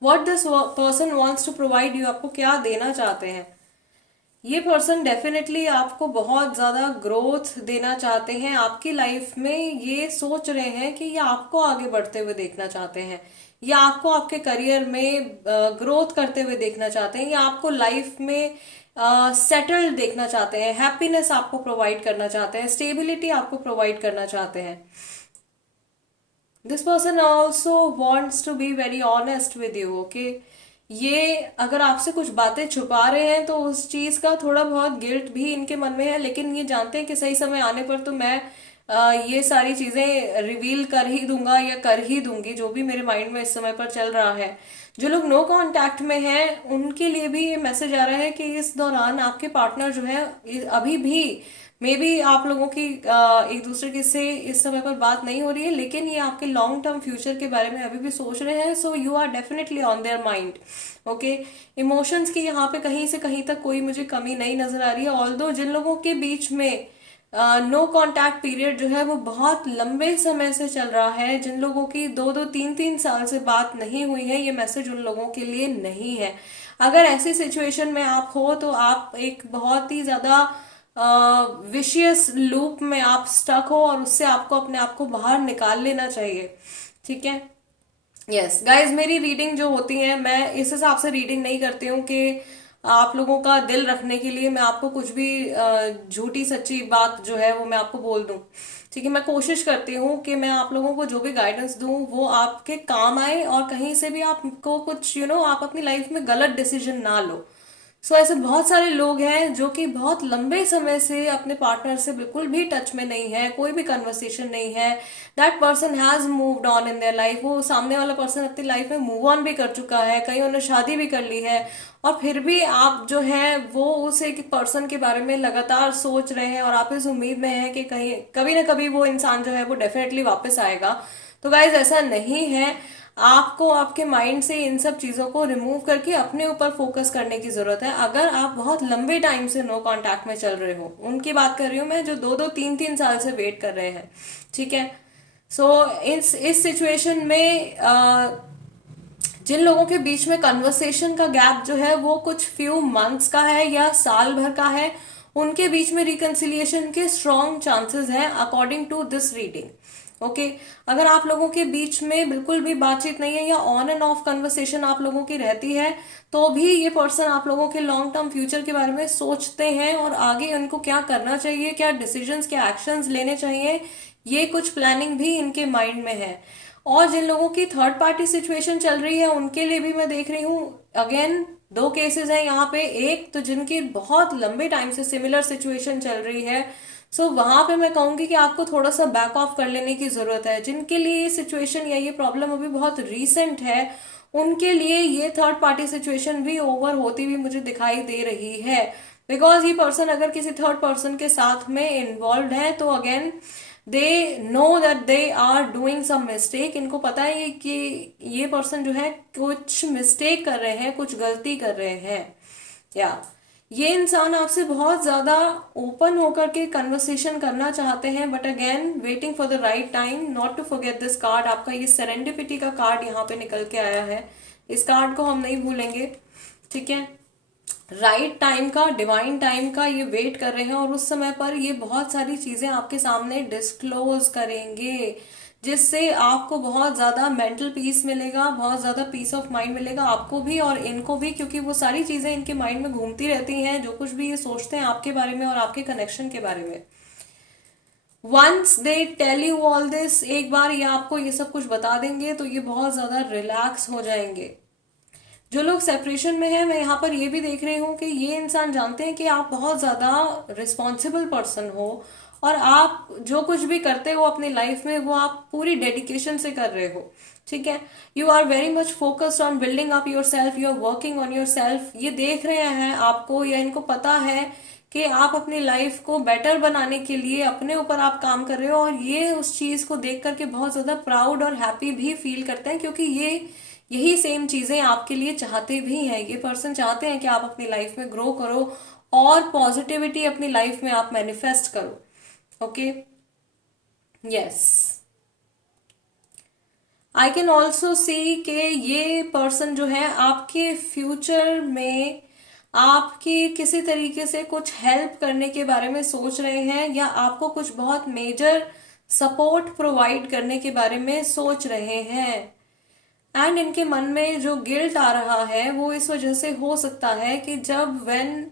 what this person wants to provide you, आपको क्या देना चाहते हैं। ये पर्सन डेफिनेटली आपको बहुत ज्यादा ग्रोथ देना चाहते हैं आपकी लाइफ में। ये सोच रहे हैं कि ये आपको आगे बढ़ते हुए देखना चाहते हैं, या आपको आपके करियर में ग्रोथ करते हुए देखना चाहते हैं, या आपको लाइफ में सेटल्ड देखना चाहते हैं, हैप्पीनेस आपको प्रोवाइड करना चाहते हैं, स्टेबिलिटी आपको प्रोवाइड करना चाहते हैं। This person also wants to be very honest with you. Okay, ये अगर आपसे कुछ बातें छुपा रहे हैं तो उस चीज का थोड़ा बहुत गिल्ट भी इनके मन में है, लेकिन ये जानते हैं कि सही समय आने पर तो मैं ये सारी चीजें रिवील कर ही दूंगा या कर ही दूंगी, जो भी मेरे माइंड में इस समय पर चल रहा है। जो लोग नो कांटेक्ट में हैं उनके लिए भी ये मैसेज आ रहा है कि इस दौरान आपके पार्टनर जो है अभी भी मे बी आप लोगों की एक दूसरे के से इस समय पर बात नहीं हो रही है, लेकिन ये आपके लॉन्ग टर्म फ्यूचर के बारे में अभी भी सोच रहे हैं, so you are definitely on their mind. Okay, emotions की यहाँ पे कहीं से कहीं तक कोई मुझे कमी नहीं नजर आ रही है। ऑल्दो जिन लोगों के बीच में नो कांटेक्ट पीरियड जो है वो बहुत लंबे समय से चल रहा है, जिन लोगों की 2-2 3-3 साल से बात नहीं हुई है, ये मैसेज उन लोगों के लिए नहीं है। अगर ऐसी सिचुएशन में आप हो तो आप एक बहुत ही ज्यादा विशियस लूप में आप स्टक हो, और उससे आपको अपने आप को बाहर निकाल लेना चाहिए। ठीक है, यस गाइज, मेरी रीडिंग जो होती है मैं इस हिसाब से रीडिंग नहीं करती हूँ कि आप लोगों का दिल रखने के लिए मैं आपको कुछ भी झूठी सच्ची बात जो है वो मैं आपको बोल दूं। ठीक है, मैं कोशिश करती हूँ कि मैं आप लोगों को जो भी गाइडेंस दूं वो आपके काम आए, और कहीं से भी आपको कुछ आप अपनी लाइफ में गलत डिसीजन ना लो। सो ऐसे बहुत सारे लोग हैं जो कि बहुत लंबे समय से अपने पार्टनर से बिल्कुल भी टच में नहीं है, कोई भी कन्वर्सेशन नहीं है। That person has moved on in their life, वो सामने वाला पर्सन अपनी लाइफ में मूव ऑन भी कर चुका है, कहीं उन्होंने शादी भी कर ली है, और फिर भी आप जो है वो उस एक पर्सन के बारे में लगातार सोच रहे हैं, और आप इस उम्मीद में हैं कि कहीं कभी ना कभी वो इंसान जो है वो डेफिनेटली वापस आएगा। तो गाइज ऐसा नहीं है। आपको आपके माइंड से इन सब चीजों को रिमूव करके अपने ऊपर फोकस करने की जरूरत है। अगर आप बहुत लंबे टाइम से नो कांटेक्ट में चल रहे हो, उनकी बात कर रही हूँ मैं जो 2-2 3-3 साल से वेट कर रहे हैं। ठीक है, सो इस सिचुएशन में जिन लोगों के बीच में कन्वर्सेशन का गैप जो है वो कुछ फ्यू मंथ्स का है या साल भर का है, उनके बीच में रिकन्सिलिएशन के स्ट्रॉन्ग चांसेस हैं according to this reading. Okay, अगर आप लोगों के बीच में बिल्कुल भी बातचीत नहीं है या ऑन एंड ऑफ कन्वर्सेशन आप लोगों की रहती है, तो भी ये पर्सन आप लोगों के लॉन्ग टर्म फ्यूचर के बारे में सोचते हैं, और आगे उनको क्या करना चाहिए, क्या डिसीजंस, क्या एक्शंस लेने चाहिए, ये कुछ प्लानिंग भी इनके माइंड में है। और जिन लोगों की थर्ड पार्टी सिचुएशन चल रही है उनके लिए भी मैं देख रही हूँ, अगेन दो केसेस हैं यहाँ पे। एक तो जिनकी बहुत लंबे टाइम से सिमिलर सिचुएशन चल रही है, सो वहां पे मैं कहूंगी कि आपको थोड़ा सा बैक ऑफ कर लेने की जरूरत है। जिनके लिए ये सिचुएशन या ये प्रॉब्लम अभी बहुत रीसेंट है, उनके लिए ये थर्ड पार्टी सिचुएशन भी ओवर होती हुई मुझे दिखाई दे रही है। बिकॉज ये पर्सन अगर किसी थर्ड पर्सन के साथ में इन्वॉल्व है तो again they know that they are doing some mistake. इनको पता है कि ये पर्सन जो है कुछ मिस्टेक कर रहे हैं, कुछ गलती कर रहे हैं, या ये इंसान आपसे बहुत ज्यादा ओपन होकर के कन्वर्सेशन करना चाहते हैं, but again waiting for the right time. Not to forget this card, आपका ये सेरेंडिपिटी का कार्ड यहाँ पे निकल के आया है, इस कार्ड को हम नहीं भूलेंगे। ठीक है, राइट टाइम का, डिवाइन टाइम का ये वेट कर रहे हैं, और उस समय पर ये बहुत सारी चीजें आपके सामने डिस्क्लोज करेंगे, जिससे आपको बहुत ज्यादा मेंटल पीस मिलेगा, बहुत ज्यादा पीस ऑफ माइंड मिलेगा आपको भी और इनको भी, क्योंकि वो सारी चीजें इनके माइंड में घूमती रहती हैं, जो कुछ भी ये सोचते हैं आपके बारे में और आपके कनेक्शन के बारे में। Once they tell you all this, एक बार ये आपको ये सब कुछ बता देंगे तो ये बहुत ज्यादा रिलैक्स हो जाएंगे। जो लोग सेपरेशन में हैं, मैं यहाँ पर ये भी देख रही हूँ कि ये इंसान जानते हैं कि आप बहुत ज्यादा रिस्पॉन्सिबल पर्सन हो, और आप जो कुछ भी करते हो अपनी लाइफ में वो आप पूरी डेडिकेशन से कर रहे हो। ठीक है, you are very much focused on building up yourself, you are working on yourself. ये देख रहे हैं आपको, या इनको पता है कि आप अपनी लाइफ को बेटर बनाने के लिए अपने ऊपर आप काम कर रहे हो, और ये उस चीज को देख करके बहुत ज्यादा प्राउड और हैप्पी भी फील करते हैं, क्योंकि ये यही सेम चीजें आपके लिए चाहते भी हैं। ये पर्सन चाहते हैं कि आप अपनी लाइफ में ग्रो करो और पॉजिटिविटी अपनी लाइफ में आप मैनिफेस्ट करो। Okay, yes, I can also सी कि ये पर्सन जो है आपके फ्यूचर में आपकी किसी तरीके से कुछ हेल्प करने के बारे में सोच रहे हैं, या आपको कुछ बहुत मेजर सपोर्ट प्रोवाइड करने के बारे में सोच रहे हैं। एंड इनके मन में जो गिल्ट आ रहा है वो इस वजह से हो सकता है कि जब when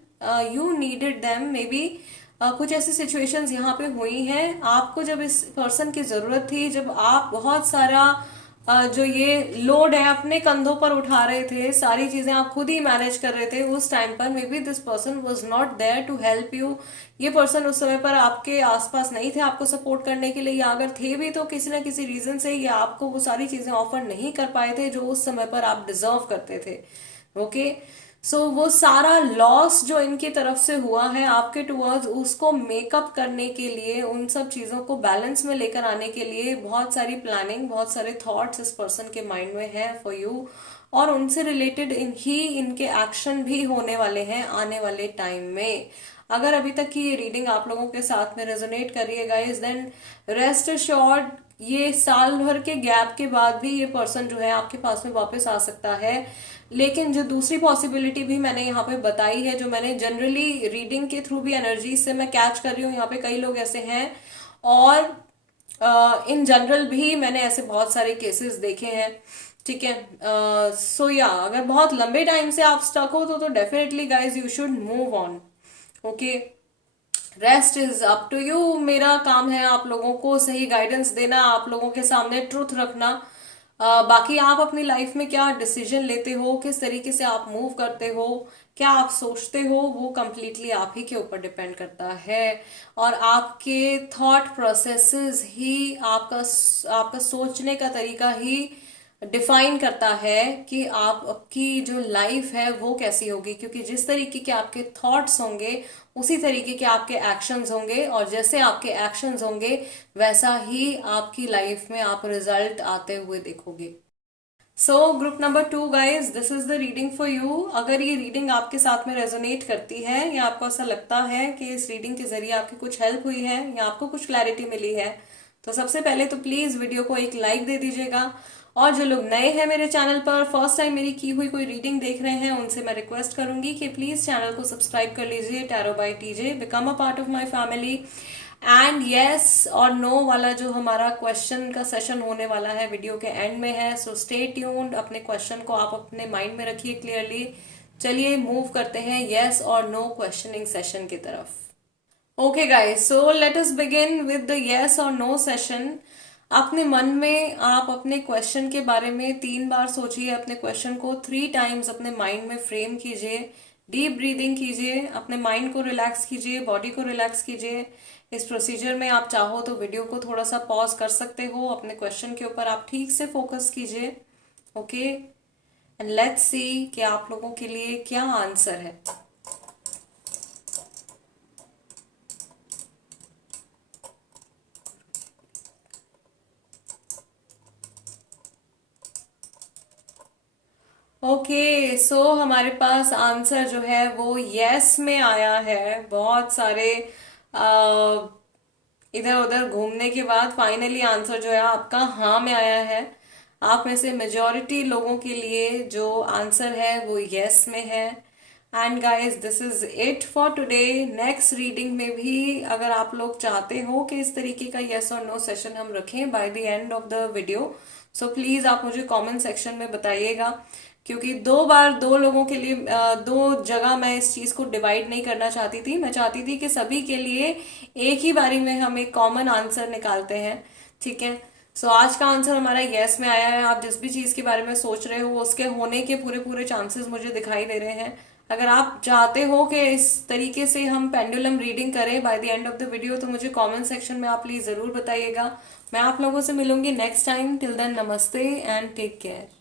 you needed them, may be कुछ ऐसी सिचुएशंस यहाँ पे हुई हैं, आपको जब इस पर्सन की जरूरत थी, जब आप बहुत सारा जो ये लोड है अपने कंधों पर उठा रहे थे, सारी चीजें आप खुद ही मैनेज कर रहे थे, उस टाइम पर maybe this person was not there to help you. ये पर्सन उस समय पर आपके आसपास नहीं थे आपको सपोर्ट करने के लिए, या अगर थे भी तो किसी ना किसी रीजन से ये आपको वो सारी चीजें ऑफर नहीं कर पाए थे जो उस समय पर आप डिजर्व करते थे। ओके, वो सारा लॉस जो इनकी तरफ से हुआ है आपके टुवर्ड्स, उसको मेकअप करने के लिए, उन सब चीज़ों को बैलेंस में लेकर आने के लिए बहुत सारी प्लानिंग, बहुत सारे थॉट्स इस पर्सन के माइंड में है फॉर यू, और उनसे रिलेटेड इनके एक्शन भी होने वाले हैं आने वाले टाइम में। अगर अभी तक की ये रीडिंग आप लोगों के साथ में रेजोनेट कर रही है गाइस, देन रेस्ट अश्योर्ड ये साल भर के गैप के बाद भी ये पर्सन जो है आपके पास में वापस आ सकता है। लेकिन जो दूसरी पॉसिबिलिटी भी मैंने यहाँ पे बताई है, जो मैंने जनरली रीडिंग के थ्रू भी एनर्जी से मैं कैच कर रही हूँ, यहाँ पे कई लोग ऐसे हैं, और इन जनरल भी मैंने ऐसे बहुत सारे केसेस देखे हैं। ठीक है, सो या अगर बहुत लंबे टाइम से आप स्टक हो तो definitely guys you should move on. Okay, rest is up to you. मेरा काम है आप लोगों को सही गाइडेंस देना, आप लोगों के सामने ट्रूथ रखना। बाकी आप अपनी लाइफ में क्या डिसीजन लेते हो, किस तरीके से आप मूव करते हो, क्या आप सोचते हो, वो कंप्लीटली आप ही के ऊपर डिपेंड करता है। और आपके थॉट प्रोसेसेस ही आपका आपका सोचने का तरीका ही डिफाइन करता है कि आपकी जो लाइफ है वो कैसी होगी। क्योंकि जिस तरीके के आपके थॉट्स होंगे उसी तरीके के आपके एक्शंस होंगे, और जैसे आपके एक्शंस होंगे वैसा ही आपकी लाइफ में आप रिजल्ट आते हुए देखोगे। So group number 2 guys, this is the reading for you. अगर ये रीडिंग आपके साथ में रेजोनेट करती है या आपको ऐसा लगता है कि इस रीडिंग के जरिए आपकी कुछ हेल्प हुई है या आपको कुछ क्लैरिटी मिली है, तो सबसे पहले तो प्लीज वीडियो को एक लाइक दे दीजिएगा। और जो लोग नए हैं मेरे चैनल पर, फर्स्ट टाइम मेरी की हुई कोई रीडिंग देख रहे हैं, उनसे मैं रिक्वेस्ट करूंगी कि प्लीज चैनल को सब्सक्राइब कर लीजिए। Tarot by TJ, become a part of my family. And yes और नो वाला जो हमारा क्वेश्चन का सेशन होने वाला है वीडियो के एंड में है, सो स्टे ट्यून्ड। अपने क्वेश्चन को आप अपने माइंड में रखिए क्लियरली। चलिए मूव करते हैं यस और नो क्वेश्चनिंग सेशन की तरफ। Okay guys, so let us begin with the yes और नो सेशन। अपने मन में आप अपने क्वेश्चन के बारे में 3 बार सोचिए, अपने क्वेश्चन को 3 टाइम्स अपने माइंड में फ्रेम कीजिए। डीप ब्रीदिंग कीजिए, अपने माइंड को रिलैक्स कीजिए, बॉडी को रिलैक्स कीजिए। इस प्रोसीजर में आप चाहो तो वीडियो को थोड़ा सा पॉज कर सकते हो, अपने क्वेश्चन के ऊपर आप ठीक से फोकस कीजिए। ओके, एंड लेट्स सी कि आप लोगों के लिए क्या आंसर है। ओके, सो हमारे पास आंसर जो है वो यस में आया है। बहुत सारे इधर उधर घूमने के बाद फाइनली आंसर जो है आपका हाँ में आया है। आप में से मेजॉरिटी लोगों के लिए जो आंसर है वो यस में है। And guys, this is it for today. Next reading में भी अगर आप लोग चाहते हो कि इस तरीके का यस और नो सेशन हम रखें by the end of the video, so please आप मुझे कमेंट सेक्शन में बताइएगा। क्योंकि 2 बार 2 लोगों के लिए 2 जगह मैं इस चीज को डिवाइड नहीं करना चाहती थी। मैं चाहती थी कि सभी के लिए एक ही बारी में हम एक कॉमन आंसर निकालते हैं। ठीक है, सो आज का आंसर हमारा यस में आया है। आप जिस भी चीज के बारे में सोच रहे हो उसके होने के पूरे पूरे चांसेस मुझे दिखाई दे रहे हैं। अगर आप चाहते हो कि इस तरीके से हम पेंडुलम रीडिंग करें by the end of the video, तो मुझे कमेंट सेक्शन में आप प्लीज जरूर बताइएगा। मैं आप लोगों से मिलूंगी नेक्स्ट टाइम। टिल देन, नमस्ते एंड टेक केयर।